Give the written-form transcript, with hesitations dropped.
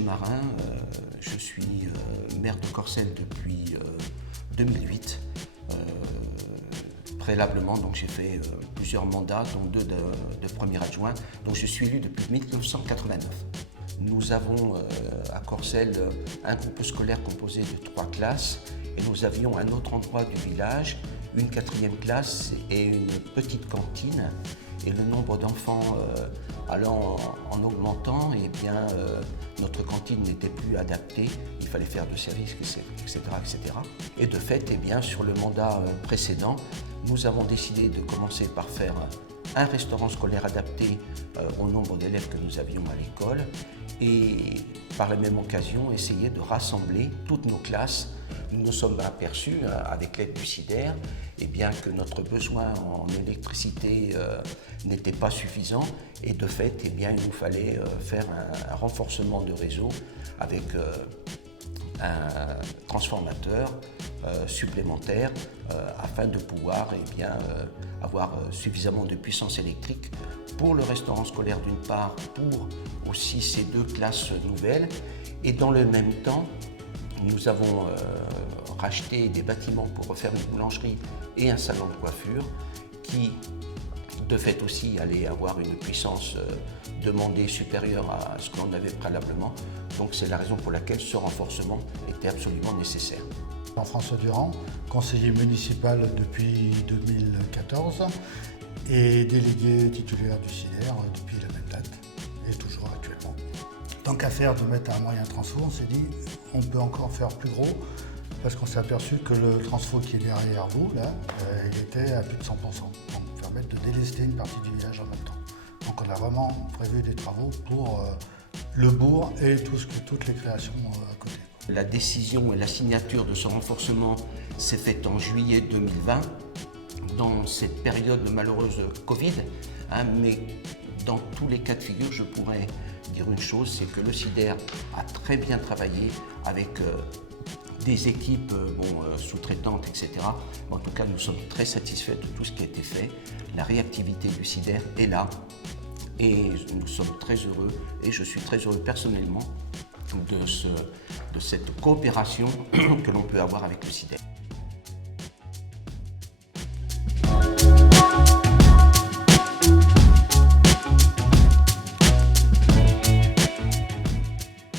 Marin, je suis maire de Corcelles depuis 2008. Préalablement, donc j'ai fait plusieurs mandats, dont deux de premier adjoint. Donc je suis élu depuis 1989. Nous avons à Corcelles un groupe scolaire composé de 3 classes et nous avions à un autre endroit du village une 4e classe et une petite cantine. Et le nombre d'enfants allant en augmentant, eh bien, notre cantine n'était plus adaptée, il fallait faire de service, etc., etc. Et de fait, eh bien, sur le mandat précédent, nous avons décidé de commencer par faire un restaurant scolaire adapté au nombre d'élèves que nous avions à l'école et par la même occasion essayer de rassembler toutes nos classes. Nous nous sommes aperçus, avec l'aide du SIDER, eh bien, que notre besoin en électricité n'était pas suffisant et de fait, eh bien, il nous fallait faire un renforcement de réseau avec un transformateur supplémentaire afin de pouvoir avoir suffisamment de puissance électrique pour le restaurant scolaire d'une part, pour aussi ces 2 classes nouvelles. Et dans le même temps, nous avons racheté des bâtiments pour refaire une boulangerie et un salon de coiffure qui, de fait aussi, allait avoir une puissance demandée supérieure à ce que l'on avait préalablement. Donc c'est la raison pour laquelle ce renforcement était absolument nécessaire. Jean-François Durand, conseiller municipal depuis 2014 et délégué titulaire du SIDER depuis la même date et toujours actuellement. Tant qu'à faire de mettre un moyen transfo, on s'est dit on peut encore faire plus gros parce qu'on s'est aperçu que le transfo qui est derrière vous, là, il était à plus de 100%. Donc permettre de délester une partie du village en même temps. Donc on a vraiment prévu des travaux pour le bourg et toutes les créations à côté. La décision et la signature de ce renforcement s'est faite en juillet 2020, dans cette période malheureuse Covid, mais dans tous les cas de figure, je pourrais dire une chose, c'est que le SIDER a très bien travaillé avec des équipes sous-traitantes, etc. En tout cas, nous sommes très satisfaits de tout ce qui a été fait. La réactivité du SIDER est là et nous sommes très heureux et je suis très heureux personnellement de cette coopération que l'on peut avoir avec le SIDER.